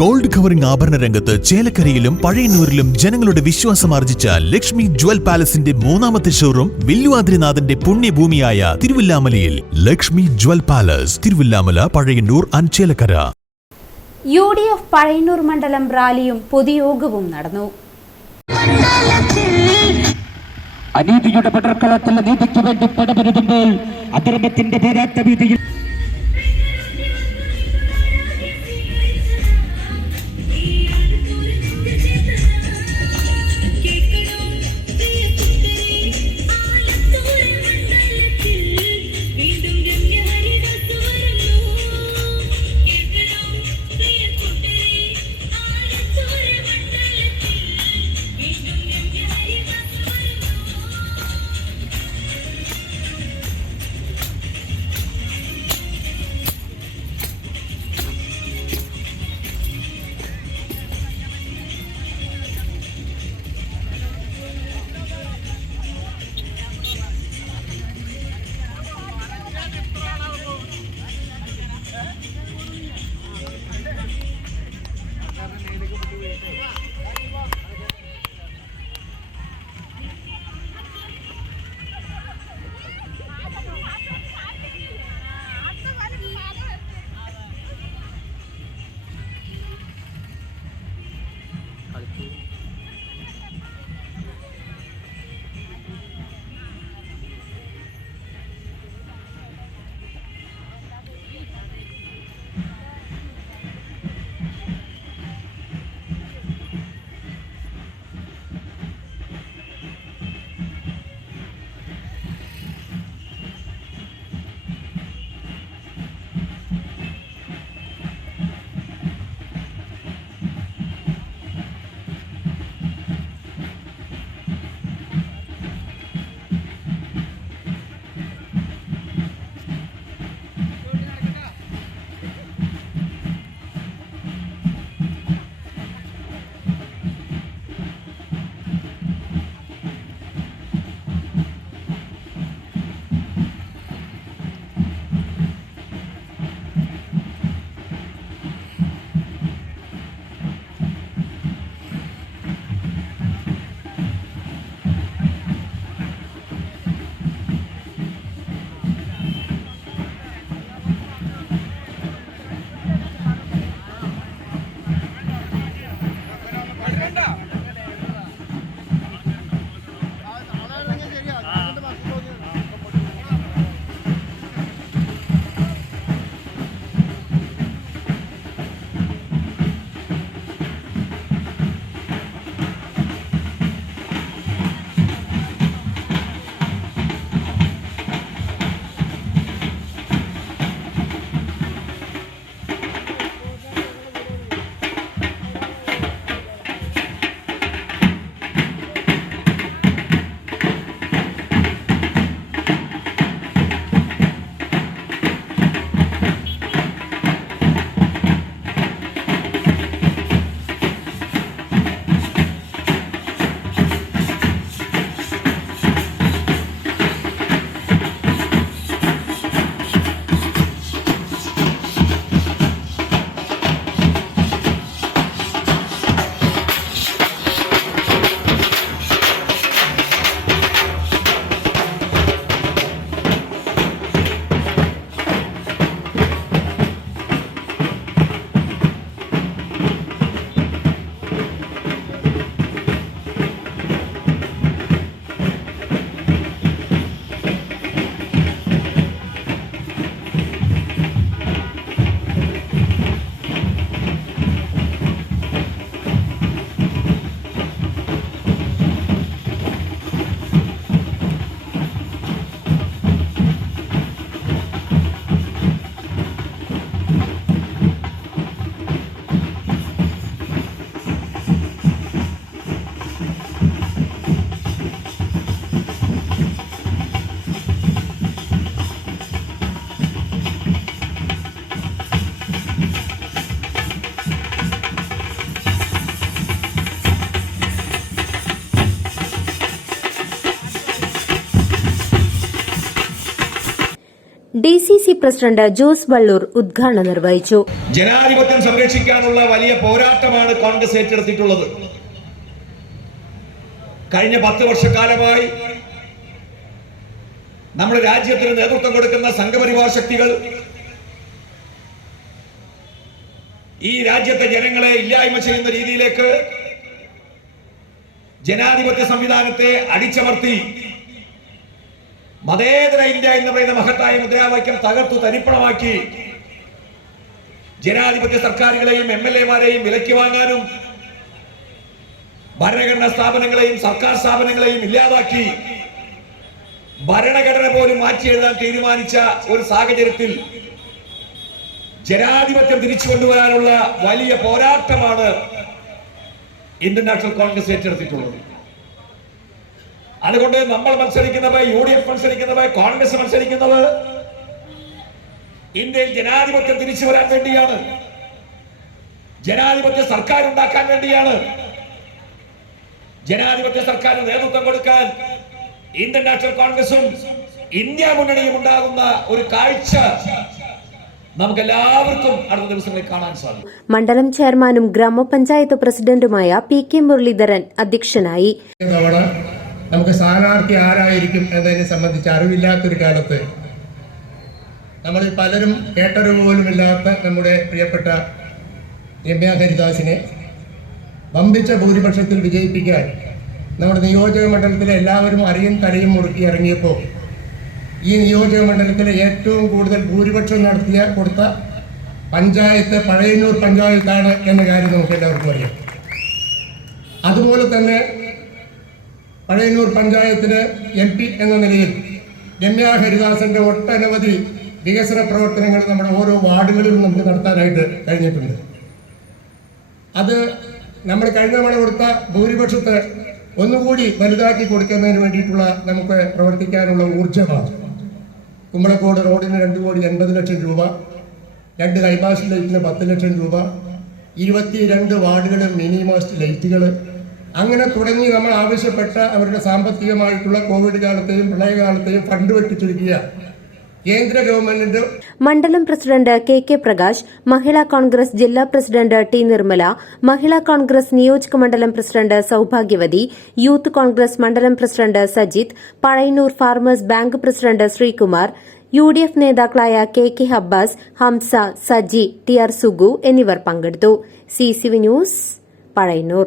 Gold covering ആഭരണ രംഗത്ത് ചേലക്കരയിലും പഴയന്നൂരിലും ജനങ്ങളുടെ വിശ്വാസം ആർജിച്ച ലക്ഷ്മി ജ്വൽ പാലസിന്റെ മൂന്നാമത്തെ ഷോറൂം വില്ലുവാദ്രിനാഥന്റെ പുണ്യഭൂമിയായ തിരുവില്ലാമലയിൽ. Lakshmi jewel palace, Thiruvilwamala, Pazhayannur and Chelakkara. UDF Pazhayannur മണ്ഡലം റാലിയും പൊതുയോഗവും നടന്നു. അനീതിയുടെ പടർക്കളത്തിൽ നീതിക്ക് വേണ്ടി പടപെരുതുമ്പോൾ അധർമ്മത്തിന്റെ പോരാട്ട വീതിയിൽ DCC പ്രസിഡന്റ് ജോസ് വള്ളൂർ ഉദ്ഘാടനം നിർവഹിച്ചു. ജനാധിപത്യം സംരക്ഷിക്കാനുള്ള വലിയ പോരാട്ടമാണ് കോൺഗ്രസ് ഏറ്റെടുത്തിട്ടുള്ളത്. കഴിഞ്ഞ 10 വർഷക്കാലമായി നമ്മുടെ രാജ്യത്തിന് നേതൃത്വം കൊടുക്കുന്ന സംഘപരിവാർ ശക്തികൾ ഈ രാജ്യത്തെ ജനങ്ങളെ ഇല്ലായ്മ ചെയ്യുന്ന രീതിയിലേക്ക് ജനാധിപത്യ സംവിധാനത്തെ അടിച്ചമർത്തി മതേതര ഇന്ത്യ എന്ന് പറയുന്ന മഹത്തായ മുദ്രാവാക്യം തകർത്തു തരിപ്പണമാക്കി ജനാധിപത്യ സർക്കാരുകളെയും MLA-മാരെയും വിലയ്ക്ക് വാങ്ങാനും ഭരണഘടനാ സ്ഥാപനങ്ങളെയും സർക്കാർ സ്ഥാപനങ്ങളെയും ഇല്ലാതാക്കി ഭരണഘടന പോലും മാറ്റി എഴുതാൻ തീരുമാനിച്ച ഒരു സാഹചര്യത്തിൽ ജനാധിപത്യം തിരിച്ചു കൊണ്ടുവരാനുള്ള വലിയ പോരാട്ടമാണ് ഇന്ത്യൻ നാഷണൽ കോൺഗ്രസ് ഏറ്റെടുത്തിട്ടുള്ളത്. അതുകൊണ്ട് നമ്മൾ മത്സരിക്കുന്നത്, UDF മത്സരിക്കുന്നത്, കോൺഗ്രസ് മത്സരിക്കുന്നത് ഇന്ത്യയിൽ ജനാധിപത്യം തിരിച്ചു വരാൻ വേണ്ടിയാണ്, ജനാധിപത്യ സർക്കാർ ഉണ്ടാക്കാൻ വേണ്ടിയാണ്. ജനാധിപത്യ സർക്കാരിന് നേതൃത്വം കൊടുക്കാൻ ഇന്ത്യൻ നാഷണൽ കോൺഗ്രസും ഇന്ത്യ മുന്നണിയും ഉണ്ടാകുന്ന ഒരു കാഴ്ച നമുക്ക് എല്ലാവർക്കും അടുത്ത ദിവസങ്ങളിൽ കാണാൻ സാധിക്കും. മണ്ഡലം ചെയർമാനും ഗ്രാമപഞ്ചായത്ത് പ്രസിഡന്റുമായ PK മുരളീധരൻ അധ്യക്ഷനായി. നമുക്ക് സ്ഥാനാർത്ഥി ആരായിരിക്കും എന്നതിനെ സംബന്ധിച്ച് അറിവില്ലാത്തൊരു കാലത്ത് നമ്മളിൽ പലരും കേട്ടറിവ് പോലുമില്ലാത്ത നമ്മുടെ പ്രിയപ്പെട്ട രമ്യ ഹരിദാസിനെ വമ്പിച്ച ഭൂരിപക്ഷത്തിൽ വിജയിപ്പിക്കാൻ നമ്മുടെ നിയോജക മണ്ഡലത്തിലെ എല്ലാവരും അറിയും തലയും മുറുക്കി ഇറങ്ങിയപ്പോൾ ഈ നിയോജക മണ്ഡലത്തിലെ ഏറ്റവും കൂടുതൽ ഭൂരിപക്ഷം കൊടുത്ത പഞ്ചായത്ത് പഴയന്നൂർ പഞ്ചായത്താണ് എന്ന കാര്യം നമുക്ക് എല്ലാവർക്കും അറിയാം. അതുപോലെ തന്നെ പഴയന്നൂർ പഞ്ചായത്തിന് MP എന്ന നിലയിൽ രമ്യ ഹരിദാസന്റെ ഒട്ടനവധി വികസന പ്രവർത്തനങ്ങൾ നമ്മുടെ ഓരോ വാർഡുകളിലും നമുക്ക് നടത്താനായിട്ട് കഴിഞ്ഞിട്ടുണ്ട്. അത് നമ്മൾ കഴിഞ്ഞ തവണ കൊടുത്ത ഭൂരിപക്ഷത്തെ ഒന്നുകൂടി വലുതാക്കി കൊടുക്കുന്നതിന് വേണ്ടിയിട്ടുള്ള നമുക്ക് പ്രവർത്തിക്കാനുള്ള ഊർജ്ജമാണ്. കുമ്പളക്കോട് റോഡിന് 2,80,00,000 രൂപ, 2 ഹൈമാസ്റ്റ് ലൈറ്റിന് 10 ലക്ഷം രൂപ, 22 വാർഡുകളിൽ മിനി മാസ്റ്റ് ലൈറ്റുകൾ, അങ്ങനെ തുടങ്ങി നമ്മൾ ആവശ്യപ്പെട്ട അവരുടെ സാമ്പത്തികമായിട്ടുള്ള കോവിഡ് കാലത്തെയും പ്രളയകാലത്തെയും ഫണ്ട് വെട്ടിച്ചുരുക്കിയ കേന്ദ്ര ഗവൺമെന്റിന്റെ മണ്ഡലം പ്രസിഡന്റ് KK പ്രകാശ്, മഹിളാ കോൺഗ്രസ് ജില്ലാ പ്രസിഡന്റ് T നിർമ്മല, മഹിളാ കോൺഗ്രസ് നിയോജക മണ്ഡലം പ്രസിഡന്റ് സൌഭാഗ്യവതി, യൂത്ത് കോൺഗ്രസ് മണ്ഡലം president Sajith, Pazhayannur farmers bank president Sreekumar, UDF നേതാക്കളായ KK അബ്ബാസ്, ഹംസ, സജി, TR സുഗു എന്നിവർ പങ്കെടുത്തു. CCV news, Pazhayannur.